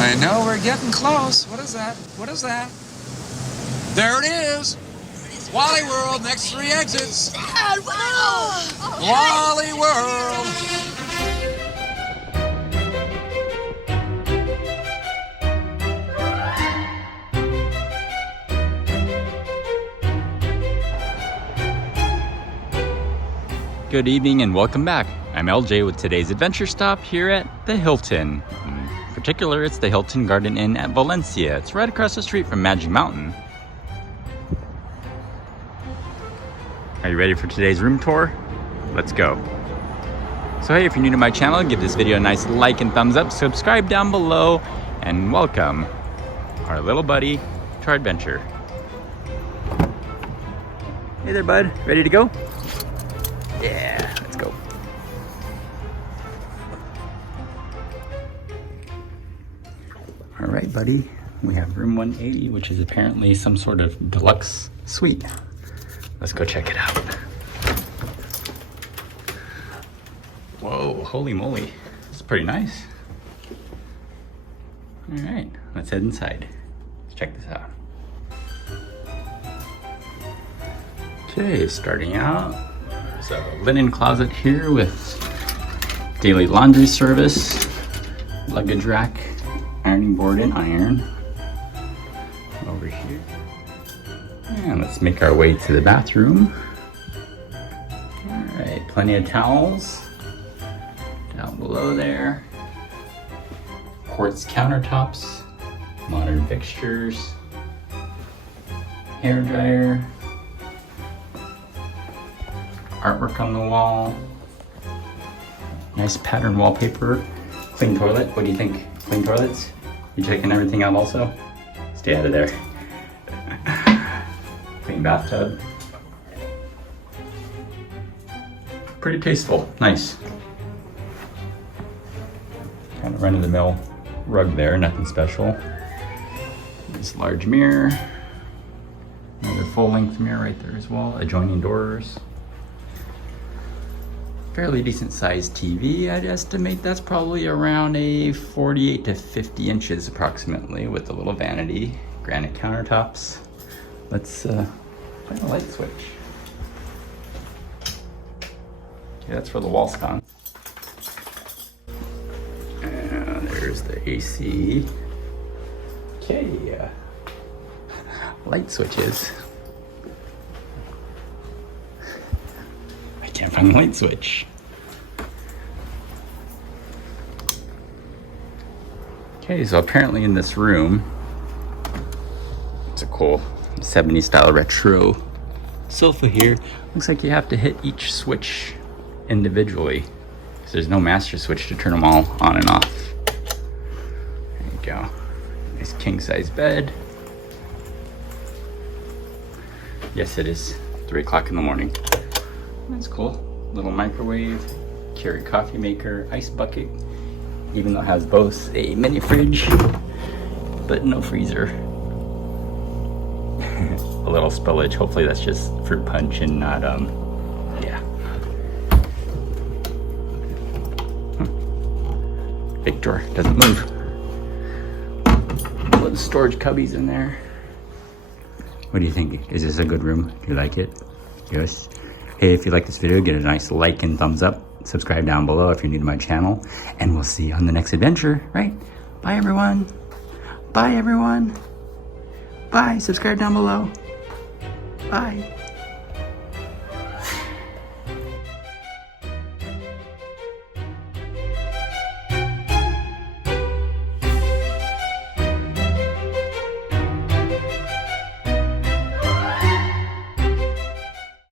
I know we're getting close. What is that? What is that? There it is. Wally World, next 3 exits. Wally World. Good evening and welcome back. I'm LJ with today's adventure stop here at the Hilton. In particular, it's the Hilton Garden Inn at Valencia. It's right across the street from Magic Mountain. Are you ready for today's room tour? Let's go. So hey, if you're new to my channel, give this video a nice like and thumbs up, subscribe down below, and welcome our little buddy to our adventure. Hey there, bud. Ready to go? Yeah, let's go. All right, buddy. We have room 180, which is apparently some sort of deluxe suite. Let's go check it out. Whoa, holy moly. It's pretty nice. All right, let's head inside. Let's check this out. Okay, starting out. There's a linen closet here with daily laundry service, luggage rack, ironing board and iron. Over here. And let's make our way to the bathroom. All right, plenty of towels down below there. Quartz countertops, modern fixtures, hair dryer, artwork on the wall, nice pattern wallpaper, clean toilet. What do you think? Clean toilets? You checking everything out also? Stay out of there. Clean bathtub. Pretty tasteful, nice. Kind of run-of-the-mill rug there, nothing special. This large mirror. Another full-length mirror right there as well, adjoining doors. Fairly decent sized TV. I'd estimate that's probably around a 48 to 50 inches approximately, with a little vanity, granite countertops. Let's find a light switch. Okay, that's for the wall sconce. And there's the AC. Okay, light switches. Can't find the light switch. Okay, so apparently in this room, it's a cool 70s style retro sofa here. Looks like you have to hit each switch individually, because there's no master switch to turn them all on and off. There you go. Nice king size bed. Yes, it is 3 o'clock in the morning. That's cool. Little microwave, Keurig coffee maker, ice bucket, even though it has both a mini fridge, but no freezer. A little spillage. Hopefully that's just fruit punch and not, yeah. Big drawer, doesn't move. Little storage cubbies in there. What do you think? Is this a good room? Do you like it? Yes. Hey, if you like this video, get a nice like and thumbs up. Subscribe down below if you're new to my channel. And we'll see you on the next adventure, right? Bye, everyone. Bye, everyone. Bye. Subscribe down below. Bye.